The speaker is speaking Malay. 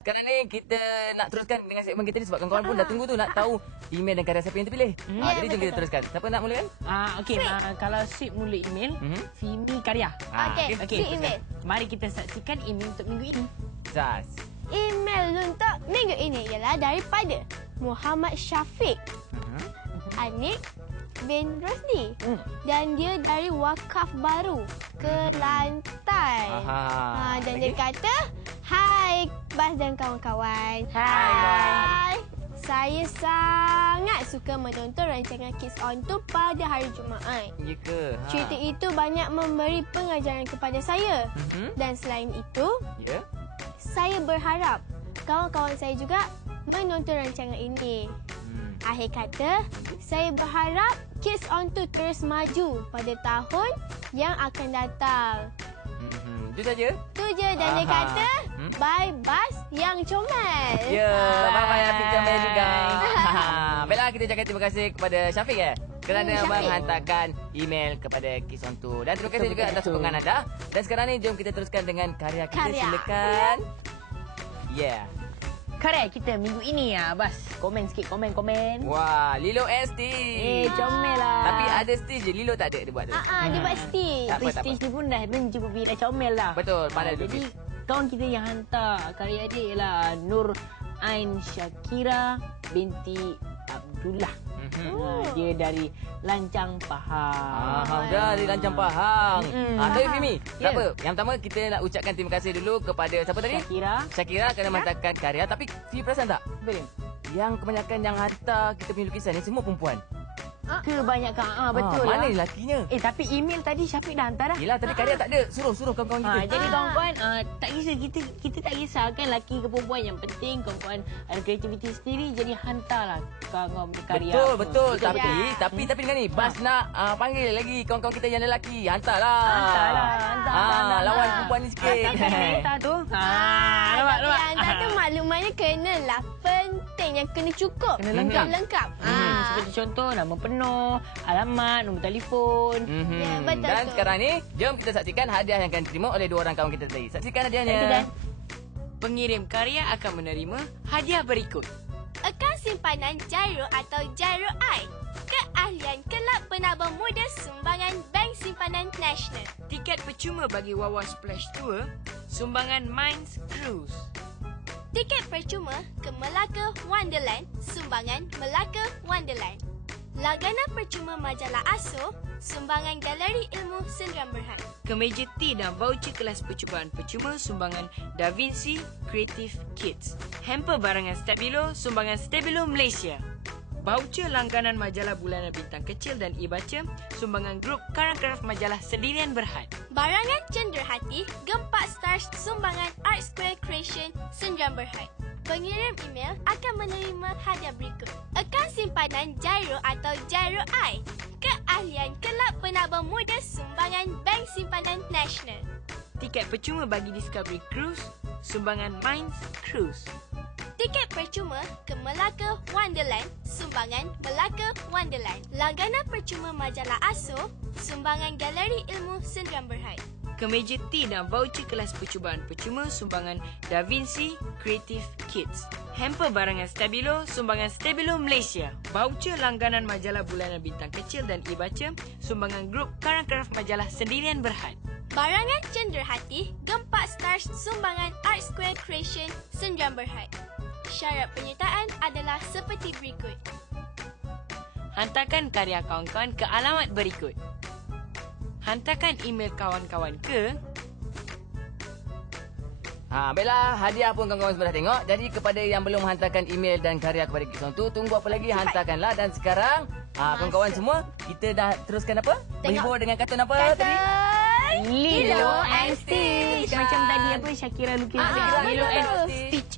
Sekarang ni kita nak teruskan dengan segmen kita ni sebab kawan-kawan pun dah tunggu tu nak tahu email dan karya siapa yang terpilih. Jadi jom kita teruskan. Siapa nak mulakan? Okey, kalau Sweet mula email, Fimi karya. Okey, email. Mari kita saksikan email untuk minggu ini. Zaz. Email untuk minggu ini ialah daripada Muhammad Syafiq, Anik bin Rosdi. Dan dia dari Wakaf Baru, Kelantan. Dan dia kata, "Hai Bas dan kawan-kawan. Hai. Saya sangat suka menonton rancangan Kids On tu pada hari Jumaat. Ya ke? Cerita itu banyak memberi pengajaran kepada saya. Dan selain itu, Ya. saya berharap kawan-kawan saya juga menonton rancangan ini. Akhir kata, saya berharap Kids On tu terus maju pada tahun yang akan datang." Itu saja? Tu je. Dan dia kata, "Bye Bas yang comel." Ya, bye-bye Afiq comel juga. Baiklah, kita cakap terima kasih kepada Syafiq kerana menghantarkan email kepada Kids On tu. Dan terima kasih juga atas sokongan anda. Dan sekarang ni jom kita teruskan dengan karya kita. Silakan. Ya. Karya kita minggu ini Bas. Komen sikit, komen. Wah, Lilo ST. Comel lah. Tapi ada stage je, Lilo tak ada dia buat tu. Dia buat stitch. Tak apa. Stage ni pun dah mencukupi, dah comel lah. Betul, pandai tu. Jadi kawan kita yang hantar karya dia ialah Nur Ain Syakira binti Abdullah. Dia dari Lancang Pahang. Dari Lancang Pahang. Tapi Fimi, tak Ya. apa. Yang pertama kita nak ucapkan terima kasih dulu kepada siapa tadi? Syakira kerana menghantarkan karya. Tapi Fimi perasan tak? Boleh. Yang kebanyakan yang hantar kita punya lukisan ni semua perempuan. Kebanyakan betul lah. Mana lelakinya? Tapi email tadi Syafiq dah hantar dah. Yelah, tadi karya tak ada. Suruh kawan-kawan kita. Jadi kawan-kawan tak kisah kita tak kisahkan lelaki ke perempuan, yang penting kawan-kawan ada kreativiti sendiri, jadi hantarlah kawan-kawan berkarya. Betul. Tapi dengan ni Bas nak panggil lagi kawan-kawan kita yang lelaki. Hantarlah. Hantar. Lawan perempuan ni sikit. Hantar tu. Tapi hantar tu maklumannya kenalah penting, yang kena cukup. Kena lengkap. Seperti contoh nama penuh, alamat, nombor telefon. Ya, betul Dan tu. sekarang ni jom kita saksikan hadiah yang akan diterima oleh dua orang kawan kita tadi. Saksikan hadiahnya. Pengirim karya akan menerima hadiah berikut. Akaun simpanan Gyro atau Gyro I. Keahlian Kelab Penabur Muda Sumbangan Bank Simpanan Nasional. Tiket percuma bagi Wawa Splash Tour, sumbangan Minds Cruise. Tiket percuma ke Melaka Wonderland, sumbangan Melaka Wonderland. Lagana percuma majalah ASO, sumbangan Galeri Ilmu Sendirian Berhad. Kemeja tea dan voucher kelas percubaan percuma, sumbangan Da Vinci Creative Kids. Hamper barangan Stabilo, sumbangan Stabilo Malaysia. Voucher langganan majalah bulanan Bintang Kecil dan e-baca, sumbangan grup Karang-Karaf Majalah Sendirian Berhad. Barangan Cenderhati, Gempak Stars, sumbangan Art Square Creation Sendirian Berhad. Pengirim email akan menerima hadiah berikut. Akaun simpanan Gyro atau Gyro I. Keahlian Kelab Penabur Muda Sumbangan Bank Simpanan Nasional. Tiket percuma bagi Discovery Cruise, sumbangan Minds Cruise. Tiket percuma ke Melaka Wonderland, sumbangan Melaka Wonderland. Lagana percuma majalah ASO, sumbangan Galeri Ilmu Sendirian Berhad. Kemeja tea dan voucher kelas percubaan percuma, sumbangan Da Vinci Creative Kids. Hamper barangan Stabilo, sumbangan Stabilo Malaysia. Voucher langganan majalah bulanan Bintang Kecil dan e-baca, sumbangan grup Karang-Karaf Majalah Sendirian Berhad. Barangan Cenderhati, Gempak Stars, sumbangan Art Square Creation Sendirian Berhad. Syarat penyertaan adalah seperti berikut. Hantarkan karya kawan-kawan ke alamat berikut. Hantarkan email kawan-kawan ke... Baiklah, hadiah pun kawan-kawan semua dah tengok. Jadi kepada yang belum hantarkan email dan karya kepada Kids On tu, tunggu apa lagi, hantarkanlah. Dan sekarang kawan-kawan semua, kita dah teruskan apa? Menghibur dengan kartun apa tadi? Lilo and Stitch. Macam tadi apa Syakira lukis. Lilo and Stitch.